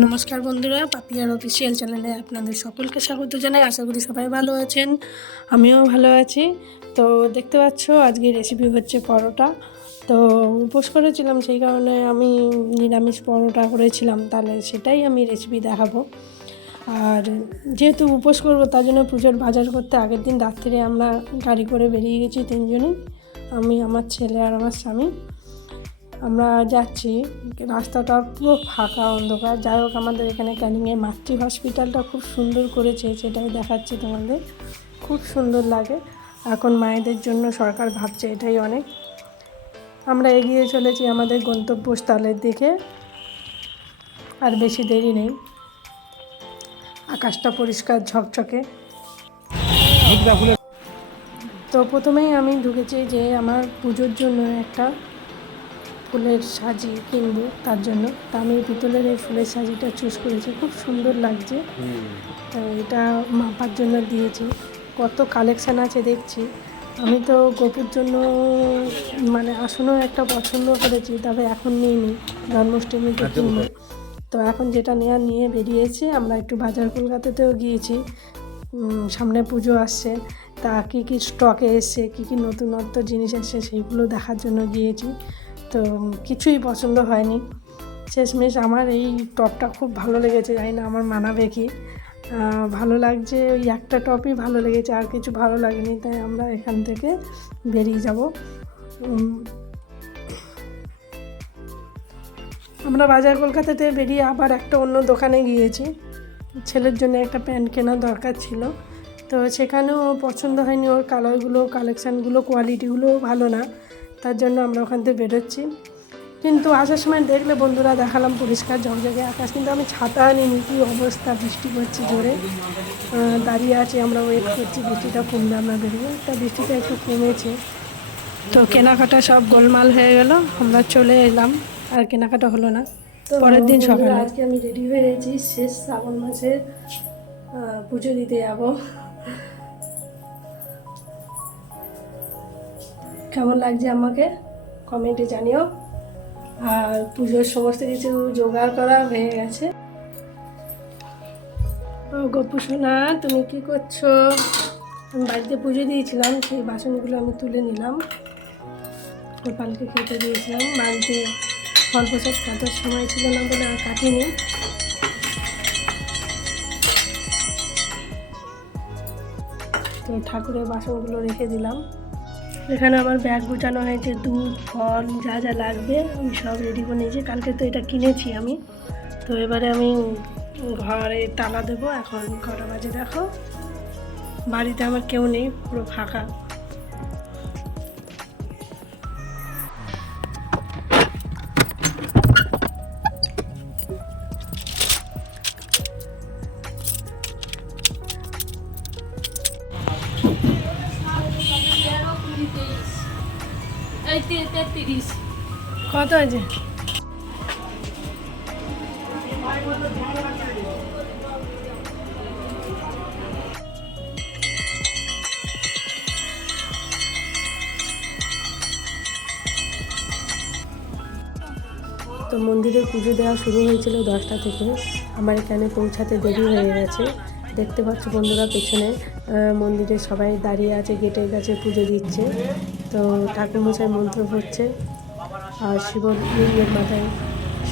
নমস্কার বন্ধুরা, পাপিয়ার অফিসিয়াল চ্যানেলে আপনাদের সকলকে স্বাগত জানাই। আশা করি সবাই ভালো আছেন, আমিও ভালো আছি। তো দেখতে পাচ্ছ আজকে রেসিপি হচ্ছে পরোটা। তো উপোস করেছিলাম, সেই কারণে আমি নিরামিষ পরোটা করেছিলাম, তাহলে সেটাই আমি রেসিপি দেখাবো। আর যেহেতু উপোস করবো, তার জন্য পুজোর বাজার করতে আগের দিন রাত্রে আমরা গাড়ি করে বেরিয়ে গেছি তিনজনই, আমি, আমার ছেলে আর আমার স্বামী। আমরা যাচ্ছি, রাস্তাটা পুরো ফাঁকা অন্ধকার। যাই হোক, আমাদের এখানে ক্যানিংয়ে মাতৃ হসপিটালটা খুব সুন্দর করেছে, সেটাই দেখাচ্ছি তোমাদের। খুব সুন্দর লাগে। এখন মায়েদের জন্য সরকার ভাবছে, এটাই অনেক। আমরা এগিয়ে চলেছি আমাদের গন্তব্যস্থলের দিকে, আর বেশি দেরি নেই। আকাশটা পরিষ্কার ঝকঝকে। তো প্রথমেই আমি ঢুকেছি যে আমার পুজোর জন্য একটা ফুলের সাজি কিনবো, তার জন্য। তা আমি পিতলের এই ফুলের সাজিটা চুজ করেছি, খুব সুন্দর লাগছে। তো এটা মাপার জন্য দিয়েছি। কত কালেকশান আছে দেখছি। আমি তো গোপুর জন্য আসনও একটা পছন্দ করেছি, তবে এখন নিইনি, জন্মাষ্টমীতে কিনবো। তো এখন যেটা নিয়ে বেরিয়েছি। আমরা একটু বাজার কলকাতাতেও গিয়েছি, সামনে পুজো আসছে, তা কী কী স্টকে এসছে, কী কী নতুনত্ব জিনিস এসছে, সেইগুলো দেখার জন্য গিয়েছি। তো কিছুই পছন্দ হয়নি। শেষমেশ আমার এই টপটা খুব ভালো লেগেছে, জানি না আমার মানাবে কি। ভালো লাগছে, ওই একটা টপই ভালো লেগেছে, আর কিছু ভালো লাগেনি। তাই আমরা এখান থেকে বেরিয়ে যাব। আমরা বাজার কলকাতাতে বেরিয়ে আবার একটা অন্য দোকানে গিয়েছি। ছেলের জন্য একটা প্যান্ট কেনার দরকার ছিল, তো সেখানেও পছন্দ হয়নি। ওর কালারগুলো, কালেকশানগুলো, কোয়ালিটিগুলো ভালো না, তার জন্য আমরা ওখান থেকে বেরোচ্ছি। কিন্তু আসার সময় দেখলে বন্ধুরা, দেখালাম পরিষ্কার ঝকঝকে আকাশ, কিন্তু আমি ছাতা আনিনি। কী অবস্থা, বৃষ্টি পড়ছে জোরে। দাঁড়িয়ে আছি আমরা, ওয়েট করছি বৃষ্টিটা কমলে আমরা বেরোবো। বৃষ্টিটা একটু কমেছে, তো কেনাকাটা সব গোলমাল হয়ে গেল, আমরা চলে এলাম, আর কেনাকাটা হলো না। তো পরের দিন সকালে আজকে আমি রেডি হয়ে গেছি, শেষ শ্রাবণ মাসের পুজো দিতে যাবো। কেমন লাগছে আমাকে কমেন্টে জানিও। আর পুজোর সমস্ত কিছু জোগাড় করা হয়ে গেছে। ও গপু সোনা, তুমি কি করছো? আমি বাড়িতে পুজো দিয়েছিলাম, সেই বাসনগুলো আমি তুলে নিলাম। গোপালকে খেতে দিয়েছিলাম। বাড়িতে ফল প্রসাদ কাটার সময় ছিল না বলে আর কাটিনি। তো ঠাকুরের বাসনগুলো রেখে দিলাম। এখানে আমার ব্যাগ গুছানো হয়েছে, দুধ, ফল, যা যা লাগবে আমি সব রেডি করে নিয়েছি। কালকে তো এটা কিনেছি আমি। তো এবারে আমি ঘরে তালা দেবো। এখন কটা বাজে দেখো, বাড়িতে আমার কেউ নেই, পুরো ফাঁকা। কত আছে? তো মন্দিরে পুজো দেওয়া শুরু হয়েছিল 10টা থেকে। আমার এখানে পৌঁছাতে দেরি হয়ে গেছে। দেখতে পাচ্ছ বন্ধুরা, পেছনে মন্দিরে সবাই দাঁড়িয়ে আছে, গেটের কাছে পুজো দিচ্ছে। তো ঠাকুরমশাই মন্ত্র পড়ছে, আর শিবলিঙ্গের মাথায়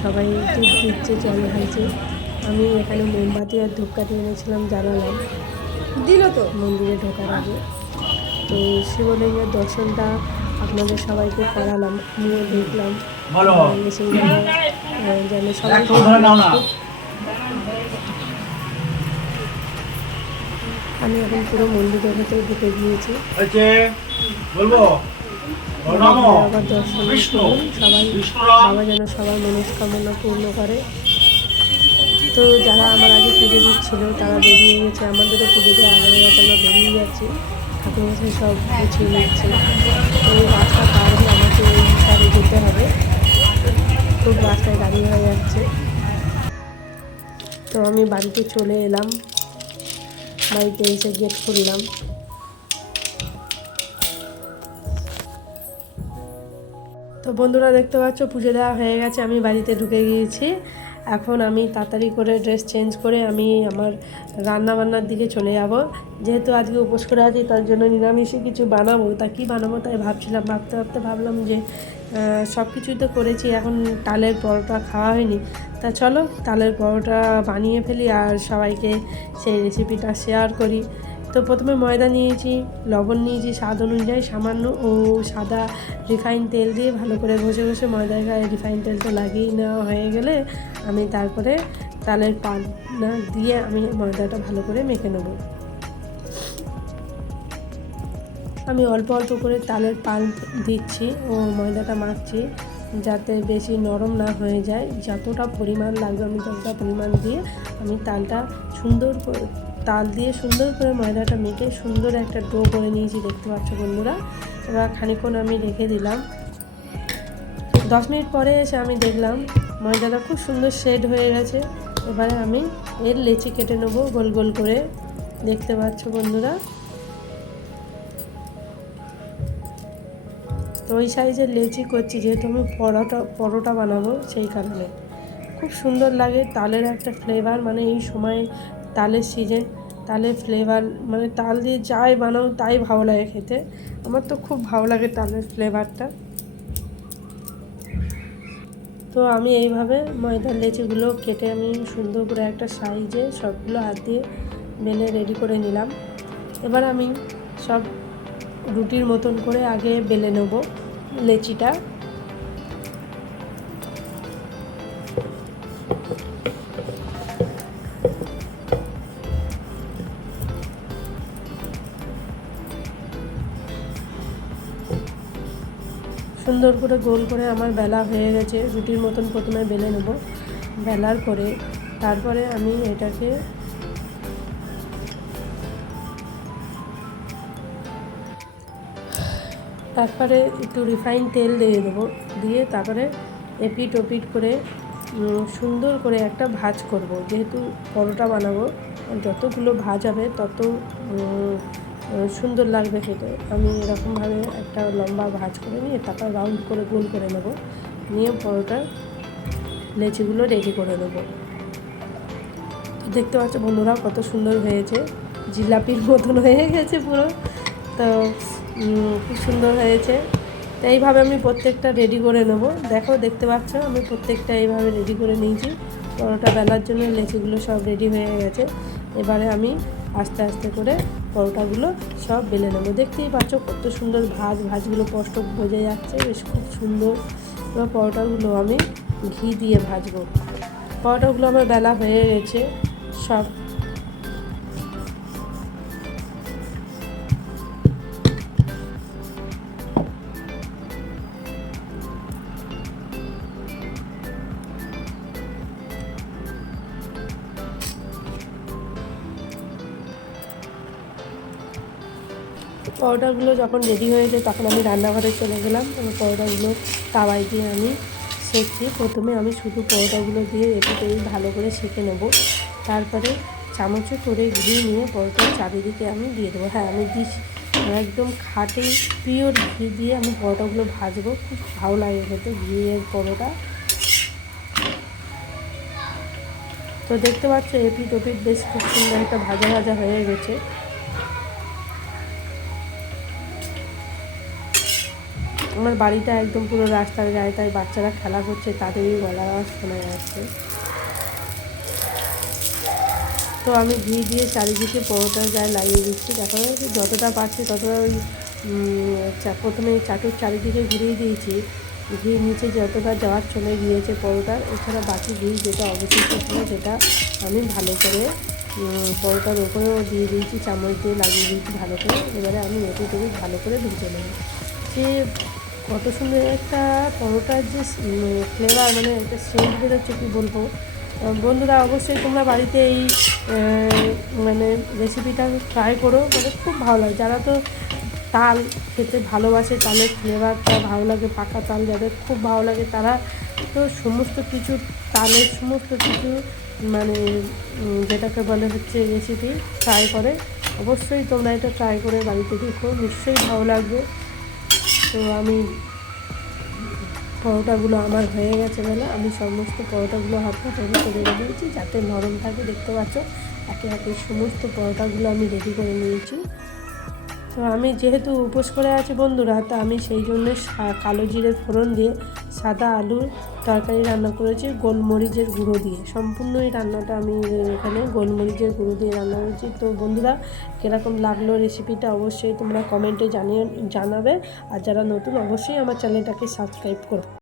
সবাই দুধ দিচ্ছে, জল ঢালছে। আমি এখানে মোমবাতি আর ধূপকাঠি এনেছিলাম, জ্বালালাম দিল তো মন্দিরে ঢোকার আগে। তো শিবলিঙ্গের দর্শনটা আপনাদের সবাইকে করালাম, আমিও দেখলাম। যেন সবাই আমি এখন পুরো মন্দিরের ভেতরে ঢুকে গিয়েছি। আবার দর্শন করুন সবাই, বাবা যেন সবার মনস্কামনা পূর্ণ করে। তো যারা আমার আগে পুজো দিচ্ছিল তারা বেরিয়ে গেছে, আমাদেরও পুজো দেওয়া হয়ে গেছে, আমরা বেরিয়ে যাচ্ছি। ঠাকুরমশাই সব গুছিয়ে নিচ্ছে। তো এই রাস্তা পার হয়ে আমাকে ওই পারে যেতে হবে, খুব রাস্তায় গাড়ি হয়ে যাচ্ছে। তো আমি বাড়িতে চলে এলাম, বাড়িতে এসে গেট খুললাম। তো বন্ধুরা দেখতে পাচ্ছ পুজো দেওয়া হয়ে গেছে, আমি বাড়িতে ঢুকে গিয়েছি। এখন আমি তাড়াতাড়ি করে ড্রেস চেঞ্জ করে আমি আমার রান্নাবান্নার দিকে চলে যাব। যেহেতু আজকে উপোস করে আছি তার জন্য নিরামিষে কিছু বানাবো, তা কী বানাবো তাই ভাবছিলাম। ভাবতে ভাবতে ভাবলাম যে সব কিছুই তো করেছি, এখন তালের পরোটা খাওয়া হয়নি, তা চলো তালের পরোটা বানিয়ে ফেলি আর সবাইকে সেই রেসিপিটা শেয়ার করি। তো প্রথমে ময়দা নিয়েছি, লবণ নিয়েছি স্বাদ অনুযায়ী সামান্য, ও সাদা রিফাইন তেল দিয়ে ভালো করে ঘষে ঘষে ময়দার গায়ে রিফাইন তেলটা লাগিয়ে নেওয়া হয়ে গেলে আমি তারপরে তালের পাল্প দিয়ে আমি ময়দাটা ভালো করে মেখে নেব। আমি অল্প অল্প করে তালের পাল্প দিচ্ছি ও ময়দাটা মাখছি, যাতে বেশি নরম না হয়ে যায়। যতটা পরিমাণ লাগবে আমি ততটা পরিমাণ দিয়ে আমি তাল দিয়ে সুন্দর করে ময়দাটা মেখে সুন্দর একটা ডো করে নিয়েছি, দেখতে পাচ্ছ বন্ধুরা। এবার খানিকক্ষণ আমি রেখে দিলাম। 10 মিনিট পরে এসে আমি দেখলাম ময়দাটা খুব সুন্দর সেট হয়ে গেছে। এবারে আমি এর লেচি কেটে নেবো গোল গোল করে, দেখতে পাচ্ছ বন্ধুরা। তো ওই সাইজের লেচি করছি, যেহেতু আমি পরোটা বানাবো সেই কারণে। খুব সুন্দর লাগে, তালের একটা ফ্লেভার, মানে এই সময় তালের সিজন, তালের ফ্লেভার, মানে তাল দিয়ে যাই বানাও তাই ভালো লাগে খেতে। আমার তো খুব ভালো লাগে তালের ফ্লেভারটা। তো আমি এইভাবে ময়দার লেচিগুলো কেটে আমি সুন্দর করে একটা সাইজে সবগুলো হাত দিয়ে বেলে রেডি করে নিলাম। এবার আমি সব রুটির মতন করে আগে বেলে নেব লেচিটা। সুন্দর করে গোল করে আমার বেলা হয়ে গেছে, রুটির মতন প্রথমে বেলে নেব। বেলার পরে তারপরে আমি এটাকে একটু রিফাইন তেল দিয়ে দেবো, দিয়ে তারপরে এপিট ওপিট করে সুন্দর করে একটা ভাজ করব। যেহেতু পরোটা বানাবো, যতগুলো ভাজ হবে তত সুন্দর লাগবে খেতে। আমি এরকমভাবে একটা লম্বা ভাজ করে নিয়ে তারপর রাউন্ড করে গোল করে নেব, নিয়ে পরোটার লেচিগুলো রেডি করে নেব। তো দেখতে পাচ্ছ বন্ধুরা কত সুন্দর হয়েছে, জিলাপির মতন হয়ে গেছে পুরো। তো খুব সুন্দর হয়েছে। তো এইভাবে আমি প্রত্যেকটা রেডি করে নেব। দেখতে পাচ্ছ আমি প্রত্যেকটা এইভাবে রেডি করে নিয়েছি। পরোটা বেলার জন্য লেচিগুলো সব রেডি হয়ে গেছে। এবারে আমি আস্তে আস্তে করে পরোটাগুলো সব বেলে নেব। দেখতেই পাচ্ছ কত সুন্দর ভাজগুলো স্পষ্ট বোঝা যাচ্ছে, বেশ খুব সুন্দর। এবার পরোটাগুলো আমি ঘি দিয়ে ভাজবো। পরোটাগুলো আমার বেলা হয়ে গেছে সব। পরোটাগুলো যখন রেডি হয়েছে তখন আমি রান্নাঘরে চলে গেলাম। পরোটাগুলো তাওয়ায় দিয়ে আমি সেঁকছি। প্রথমে আমি শুধু পরোটাগুলো দিয়ে এপিটে ভালো করে সেঁকে নেব, তারপরে চামচে করে ঘি নিয়ে পরোটার চারিদিকে আমি দিয়ে দেবো। হ্যাঁ, আমি দিচ্ছি একদম খাঁটি পিওর ঘি দিয়ে আমি পরোটাগুলো ভাজবো, খুব ভালো লাগে খেতে ঘিয়ের পরোটা। তো দেখতে পাচ্ছ এপিট ওপিট বেশ খুব সুন্দর একটা ভাজা ভাজা হয়ে গেছে। আমার বাড়িটা একদম পুরো রাস্তার গায়ে, তাই বাচ্চারা খেলা করছে, তাদেরই গলার আওয়াজ শোনা যাচ্ছে। তো আমি ঘি দিয়ে চারিদিকে পরোটার গায়ে লাগিয়ে দিচ্ছি। দেখা যাচ্ছে যতটা পাচ্ছি ততটা ওই প্রথমে চাটুর চারিদিকে ঘুরিয়ে দিয়েছি। ঘি নিচে যতটা যাওয়ার চলে গিয়েছে পরোটার, এছাড়া বাকি ঘি যেটা অবশিষ্ট ছিল সেটা আমি ভালো করে পরোটার ওপরেও দিয়ে দিয়েছি, চামচ দিয়ে লাগিয়ে দিয়েছি ভালো করে। এবারে আমি এটি ভালো করে ভেজে নেব। যে কত সুন্দর একটা পরোটার যে ফ্লেভার, মানে একটা সেন্ট বেরোচ্ছে কী বলবো। বন্ধুরা অবশ্যই তোমরা বাড়িতে এই মানে রেসিপিটা ট্রাই করো, মানে খুব ভালো লাগে। যারা তো তাল খেতে ভালোবাসে, তালের ফ্লেভারটা ভালো লাগে, পাকা তাল যাদের খুব ভালো লাগে, তারা তো সমস্ত কিছু তালের সমস্ত কিছু মানে যেটাকে বলে হচ্ছে রেসিপি ট্রাই করে। অবশ্যই তোমরা এটা ট্রাই করে বাড়িতে দেখো, নিশ্চয়ই ভালো লাগবে। তো আমি পরোটাগুলো আমার হয়ে গেছে বলে আমি সমস্ত পরোটাগুলো হাত পাতে রেখে দিয়েছি যাতে নরম থাকে। দেখতে পাচ্ছ একে একে সমস্ত পরোটাগুলো আমি রেডি করে নিয়েছি। তো আমি যেহেতু উপোস করে আছি বন্ধুরা, তা আমি সেই জন্য কালো জিরের ফোড়ন দিয়ে সাদা আলুর তরকারি রান্না করেছি গোলমরিচের গুঁড়ো দিয়ে। সম্পূর্ণ এই রান্নাটা আমি এখানে গোলমরিচের গুঁড়ো দিয়ে রান্না করেছি। তো বন্ধুরা, কীরকম লাগলো রেসিপিটা অবশ্যই তোমরা কমেন্টে জানাবে। আর যারা নতুন অবশ্যই আমার চ্যানেলটাকে সাবস্ক্রাইব করো।